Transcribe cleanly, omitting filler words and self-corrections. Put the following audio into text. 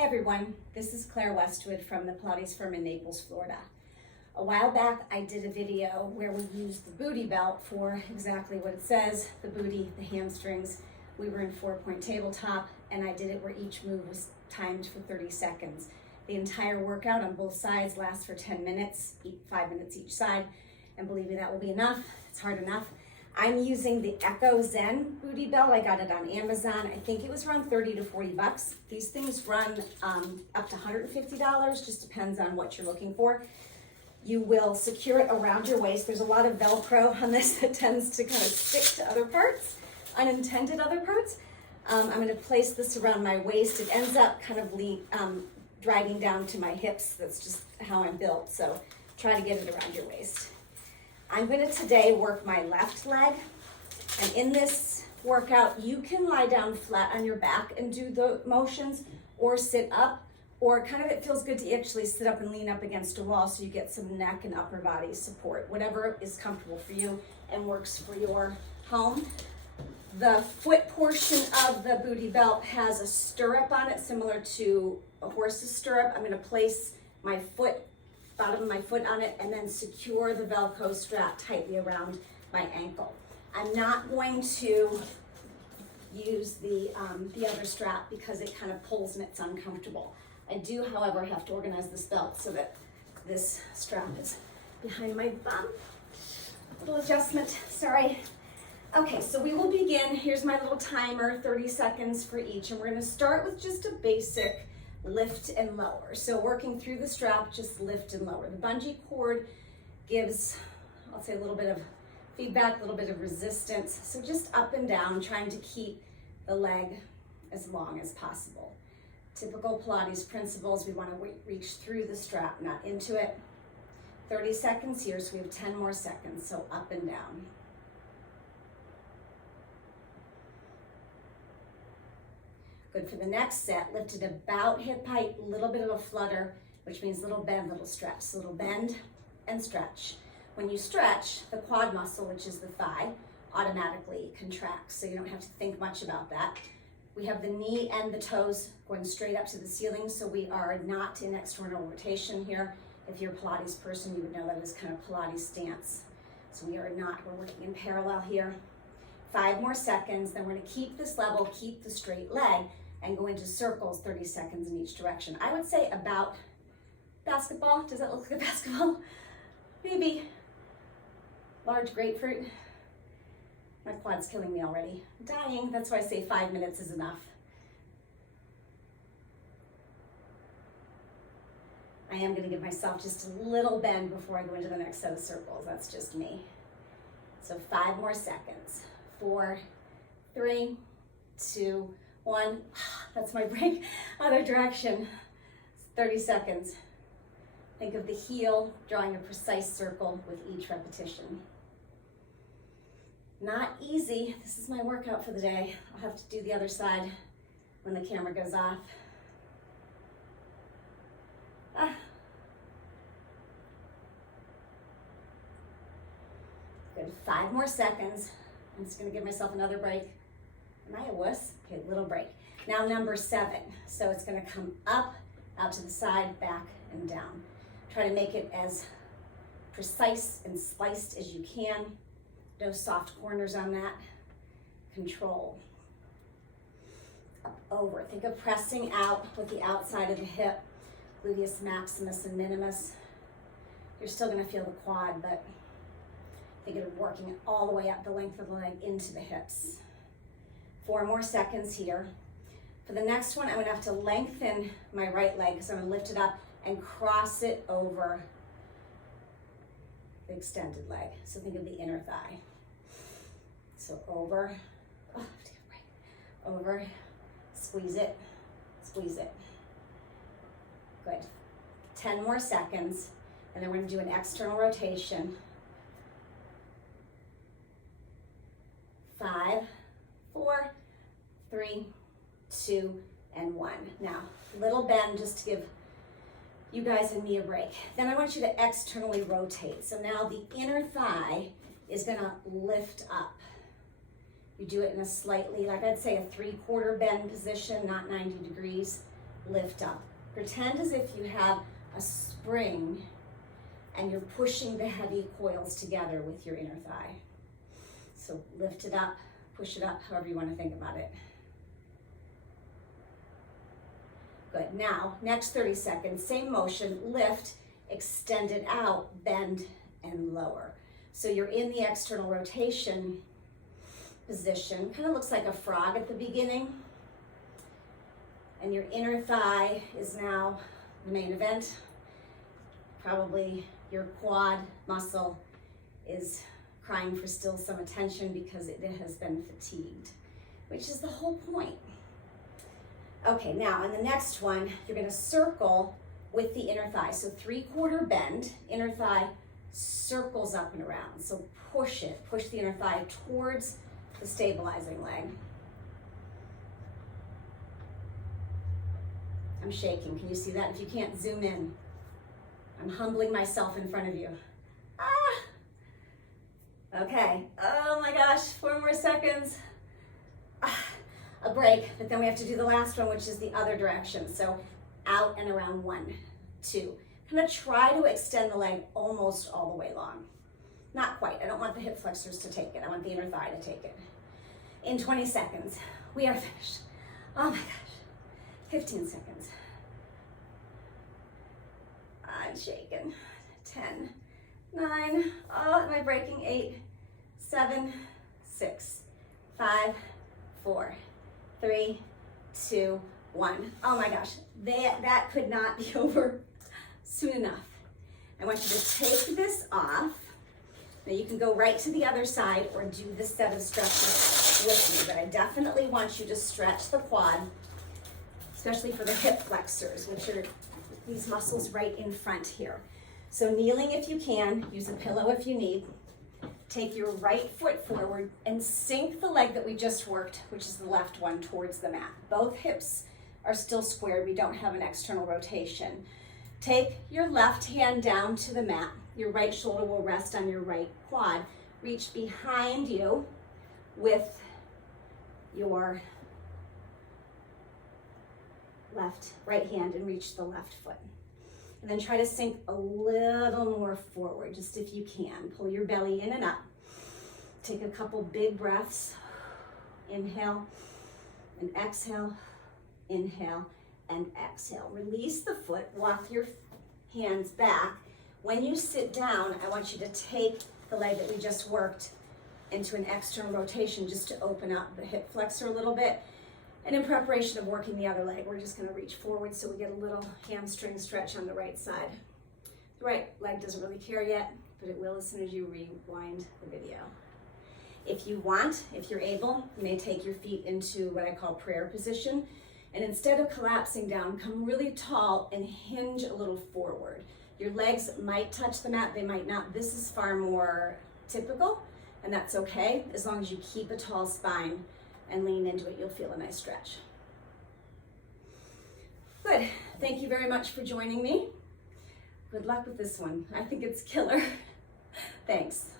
Hi everyone, this is Claire Westwood from the Pilates Firm in Naples, Florida. A while back I did a video where we used the booty belt for exactly what it says, the booty, the hamstrings. We were in 4-point tabletop and I did it where each move was timed for 30 seconds. The entire workout on both sides lasts for 10 minutes, 5 minutes each side, and believe me, that will be enough. It's hard enough. I'm using the Echo Zen booty belt. I got it on Amazon. I think it was around 30 to 40 bucks. These things run up to $150, just depends on what you're looking for. You will secure it around your waist. There's a lot of Velcro on this that tends to kind of stick to other parts, unintended other parts. I'm gonna place this around my waist. It ends up kind of dragging down to my hips. That's just how I'm built. So try to get it around your waist. I'm going to today work my left leg, and in this workout you can lie down flat on your back and do the motions, or sit up, or kind of it feels good to actually sit up and lean up against a wall so you get some neck and upper body support, whatever is comfortable for you and works for your home. The foot portion of the booty belt has a stirrup on it similar to a horse's stirrup. I'm going to place my bottom of my foot on it and then secure the Velcro strap tightly around my ankle. I'm not going to use the other strap because it kind of pulls and it's uncomfortable. I do, however, have to organize this belt so that this strap is behind my bum. Little adjustment, sorry. Okay, so we will begin. Here's my little timer, 30 seconds for each, and we're gonna start with just a basic lift and lower. So working through the strap, just lift and lower. The bungee cord gives, I'll say, a little bit of feedback, a little bit of resistance. So just up and down, trying to keep the leg as long as possible. Typical Pilates principles, we want to reach through the strap, not into it. 30 seconds here, so we have 10 more seconds, so up and down. Good for the next set, lift it about hip height, little bit of a flutter, which means little bend, little stretch. So little bend and stretch. When you stretch, the quad muscle, which is the thigh, automatically contracts, so you don't have to think much about that. We have the knee and the toes going straight up to the ceiling, so we are not in external rotation here. If you're a Pilates person, you would know that is kind of Pilates stance. So we are not, we're working in parallel here. 5 more seconds, then we're gonna keep this level, keep the straight leg, and go into circles, 30 seconds in each direction. I would say about basketball. Does that look like a basketball? Maybe. Large grapefruit. My quad's killing me already. I'm dying, that's why I say 5 minutes is enough. I am gonna give myself just a little bend before I go into the next set of circles. That's just me. So 5 more seconds. 4, 3, 2, 1. That's my break. Other direction. 30 seconds. Think of the heel drawing a precise circle with each repetition. Not easy. This is my workout for the day. I'll have to do the other side when the camera goes off. Good. 5 more seconds. I'm just gonna give myself another break. Am I a wuss? Okay, little break. Now number 7. So it's gonna come up, out to the side, back, and down. Try to make it as precise and sliced as you can. No soft corners on that. Control. Up, over. Think of pressing out with the outside of the hip, gluteus maximus and minimus. You're still gonna feel the quad, but think of working it all the way up the length of the leg into the hips. 4 more seconds here. For the next one, I'm gonna have to lengthen my right leg because I'm gonna lift it up and cross it over the extended leg. So think of the inner thigh. So over, over, squeeze it, squeeze it. Good. 10 more seconds, and then we're gonna do an external rotation. 5, 4, 3, 2, and 1. Now, little bend just to give you guys and me a break. Then I want you to externally rotate. So now the inner thigh is gonna lift up. You do it in a slightly, like I'd say a 3/4 bend position, not 90 degrees. lift up. Pretend as if you have a spring and you're pushing the heavy coils together with your inner thigh. So lift it up, push it up, however you want to think about it. Good. Now, next 30 seconds, same motion, lift, extend it out, bend, and lower. So you're in the external rotation position. Kind of looks like a frog at the beginning. And your inner thigh is now the main event. Probably your quad muscle is crying for still some attention because it has been fatigued, which is the whole point. Okay, now in the next one, you're gonna circle with the inner thigh. So 3/4 bend, inner thigh circles up and around. So push it, push the inner thigh towards the stabilizing leg. I'm shaking, can you see that? If you can't zoom in, I'm humbling myself in front of you. Ah! Okay, oh my gosh, 4 more seconds. Ah, a break, but then we have to do the last one, which is the other direction. So out and around 1, 2. Kind of try to extend the leg almost all the way long. Not quite, I don't want the hip flexors to take it. I want the inner thigh to take it. In 20 seconds, we are finished. Oh my gosh, 15 seconds. I'm shaking. 10, 9, oh, am I breaking? 8, 7, 6, 5, 4, 3, 2, 1. Oh my gosh, that could not be over soon enough. I want you to take this off. Now you can go right to the other side or do this set of stretches with me, but I definitely want you to stretch the quad, especially for the hip flexors, which are these muscles right in front here. So kneeling if you can, use a pillow if you need. Take your right foot forward and sink the leg that we just worked, which is the left one, towards the mat. Both hips are still squared. We don't have an external rotation. Take your left hand down to the mat. Your right shoulder will rest on your right quad. Reach behind you with your right hand and reach the left foot. And then try to sink a little more forward, just if you can. Pull your belly in and up. Take a couple big breaths. Inhale and exhale. Inhale and exhale. Release the foot, walk your hands back. When you sit down, I want you to take the leg that we just worked into an external rotation just to open up the hip flexor a little bit. And in preparation of working the other leg, we're just gonna reach forward so we get a little hamstring stretch on the right side. The right leg doesn't really care yet, but it will as soon as you rewind the video. If you want, if you're able, you may take your feet into what I call prayer position. And instead of collapsing down, come really tall and hinge a little forward. Your legs might touch the mat, they might not. This is far more typical, and that's okay. As long as you keep a tall spine and lean into it, you'll feel a nice stretch. Good, thank you very much for joining me. Good luck with this one. I think it's killer. Thanks.